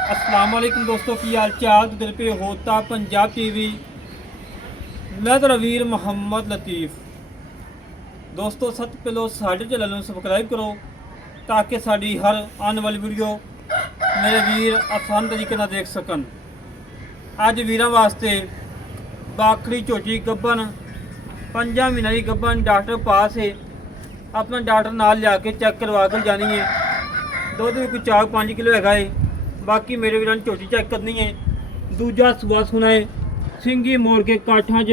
अस्सलाम वालेकुम दोस्तों की हाल चाल दिल पे होता पंजाब टीवी। मैं तो वीर मोहम्मद लतीफ़। दोस्तों सब पहलो साढ़े चैनल में सबसक्राइब करो ताकि साड़ी हर आने वाली वीडियो मेरे वीर आसान तरीके ना देख सकन। अज वीरों वास्ते बाखड़ी झोटी गब्बन 5 महीने की गब्बन डॉक्टर पास है, अपना डॉक्टर नाल लिया के चेक करवा कर जानी है। दुध भी कोई 4-5 किलो है। बाकी मेरे वीर झोटी चेक करनी है। दूजा सुबह सुना है, सिंगी मोड़ के काठा च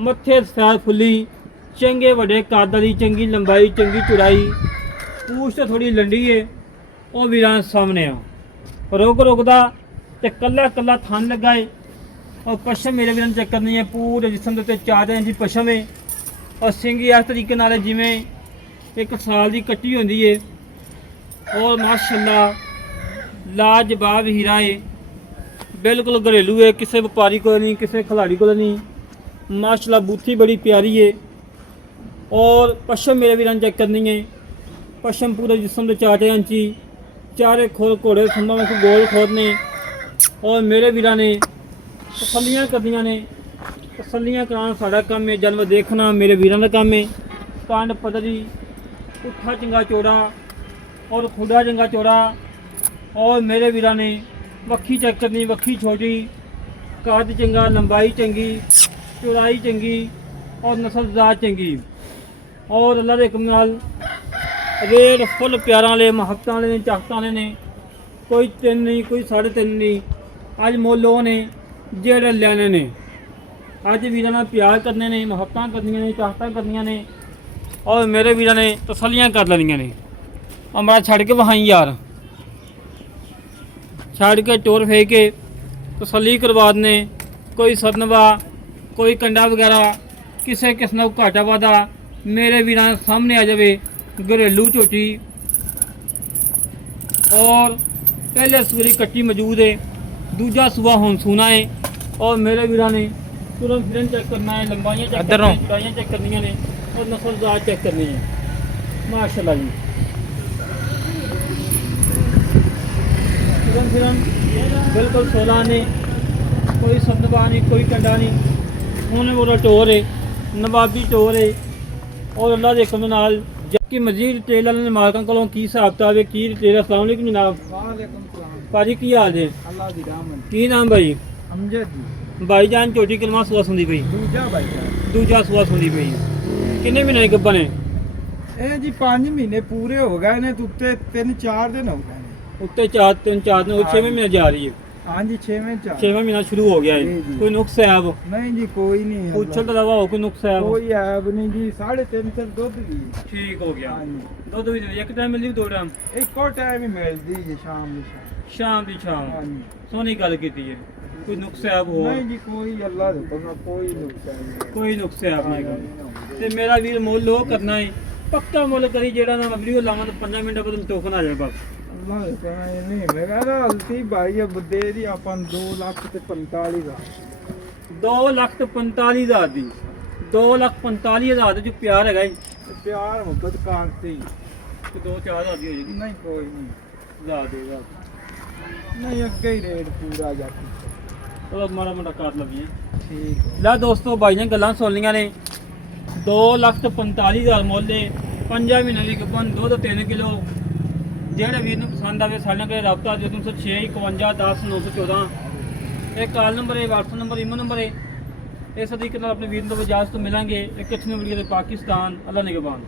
मत्थे सफेद फुली चंगे वड्डे कादा दी चंगी लंबाई चंगी चौड़ाई पूछ तो थोड़ी लंडी है। वह वीरां सामने आ रोक रोकदा ते कल्ला कल्ला थान लगा है। और पशम मेरे वीरां चेक करनी है। पूरे जिसम के 4 इंच पशम है और सिंगी इस तरीके नाल जिवें 1 साल की कट्टी होंदी है। और माशाअल्लाह लाजवाब हीरा है, बिल्कुल घरेलू है, किसी व्यापारी को नहीं, किसी खिलाड़ी को नहीं। माशाअल्लाह बूथी बड़ी प्यारी है। और पशम मेरे वीरां चेक करनी है। पशम पूरे जिसम के 4 इंची चारे खोल घोड़े संभा में गोल खोद ने। और मेरे वीरां ने तसलियाँ करदियां ने। तसलियाँ कराना साड़ा काम है, जानवर देखना मेरे वीरां का काम है। कांड पदरी पुट्ठा चंगा चौड़ा और खुदा चंगा चौड़ा। और मेरे वीरां ने वक्खी चेक करनी, वक्खी छोटी, कद चंगा, लंबाई चंगी, चौड़ाई चंगी और नस्लदार चंगी। और अल्लाह के हुक्म नाल रेट फुल प्यारां वाले महबतां वाले ने, चाकतां वाले ने। कोई 3 नहीं, कोई 3.5 नहीं। अज मुल वो ने जेड़े लैने ने। अज वीरां नाल प्यार करने ने, महबतां करनियां ने, चाकतां करनियां ने। और मेरे वीरां ने तसलियां कर लैनियां ने। और मैं छड़ के वहाई यार, छड़ के टोर फेंक के तसली करवा देने। कोई सदनवा, कोई कंडा वगैरह किसी किस्म का घाटा वादा मेरे वीरां सामने आ जाए। घरेलू झोटी और पहले सूरी कट्टी मौजूद है। दूजा सुबह हुण सूना है। और मेरे वीरां ने तुरंत फिरन चेक करना है, लंबाइयाँ चेक करनी है, चौड़ाइयाँ चेक करनी ने और नस्लदार चेक करनी है। माशाअल्लाह जी फिरन बिल्कुल 16 ने, कोई सदनवा नहीं, कोई कंडा नहीं। होने वाला टोर है, नवाबी टोर है। और अल्लाह के हुक्म नाल जबकि मजीद रिटेल वाले मालकां कोलों की हिसाब किताब है, की रिटेल। अस्सलाम वालेकुम जनाब। भाजी की हाल है? अल्लाह दी रहमत। की नाम भाई? अमजद जी। भाईजान झोटी कितना सुबह सुनती पई? दूजा भाईजान। दूजा सुबह सुनती पई। किन्ने महीने की गब्बन है? ਇਹ ਜੀ 5 ਮਹੀਨੇ ਪੂਰੇ ਹੋ ਗਏ ਨੇ, ਤੇ ਉੱਤੇ 3-4 ਦਿਨ ਹੋ ਗਏ ਨੇ। उत्ते 4 दिन 6वें महीने जा रही है। ਹਾਂਜੀ 6ਵੇਂ ਚ 6वां महीना शुरू हो गया है। जी, जी। कोई नुक्स है अब? ਨਹੀਂ ਜੀ ਕੋਈ ਨਹੀਂ पूछल तो दवा हो कोई नुक्स है अब? ਕੋਈ ਐਬ ਨਹੀਂ ਜੀ। 3.5 ਲੀਟਰ ਦੁੱਧ ਦੀ ठीक हो गया। ਹਾਂਜੀ। दुध भी एक टाइम मिलदी 2 टाइम? ਇੱਕੋ ਟਾਈਮ ਹੀ ਮਿਲਦੀ ਜੀ, ਸ਼ਾਮ ਦੀ ਸ਼ਾਮ। शाम दी शाम। ਹਾਂਜੀ। सोनी गल की है। कोई नुक्स है अब हो? ਨਹੀਂ ਜੀ ਕੋਈ ਅੱਲਾਹ ਦੇ ਹੁਕਮ ਨਾਲ ਕੋਈ ਨੁਕਸਾਨ ਨਹੀਂ। कोई नुक्स है अब नहीं ਹਾਂਜੀ। ते मेरा वीर मुल लो करना है पक्का मुल करी जेड़ा ना वीडियो लावां तो 5 मिनट बाद टोकन आ जाए बस। ਅੱਲਾਹ ਦੇ ਹੁਕਮ ਨਾਲ ਨਹੀਂ ਮੈਂ ਕਹਿੰਦਾ ਹਲਤੀ ਭਾਈ ਇਹ ਦੇ ਦੀ ਆਪਾਂ ਨੂੰ 2,45,000 ਦਾ। 2,45,000 दी। 2,45,000 जो प्यार है ਤੇ ਪਿਆਰ ਮੁਹੱਬਤ ਕਰਤੀ। 2-4 हज़ार दी हो जाएगी। ਨਹੀਂ ਕੋਈ ਨਹੀਂ। ला देगा ਨਹੀਂ ਅੱਗੇ ਹੀ ਰੇਟ ਪੂਰਾ ਜਾ चलो माड़ा मोटा कर लगी। ਠੀਕ ਹੈ। ला दोस्तों भाई ने गल्लां सुन लियां ने। 2,45,000 मुल है। 5 महीने की गब्बन, दुध 3 किलो। ਜਿਹੜੇ ਵੀਰ ਨੂੰ ਪਸੰਦ ਆਵੇ ਸਾਡੇ ਨਾਲ ਰਾਬਤਾ ਜੋ 306 51 10 914। ਇਹ ਕਾਲ ਨੰਬਰ ਹੈ, WhatsApp ਨੰਬਰ, ਈਮੇਲ ਨੰਬਰ ਹੈ। ਇਸ ਤਰੀਕੇ ਨਾਲ ਆਪਣੇ ਵੀਰ ਨੂੰ ਇਜਾਜ਼ਤ ਮਿਲਾਂਗੇ। ਇੱਕ ਅੱਛੀ ਵੀਡੀਓ ਦੇ ਪਾਕਿਸਤਾਨ। ਅੱਲਾ ਨਿਗਹਬਾਨ।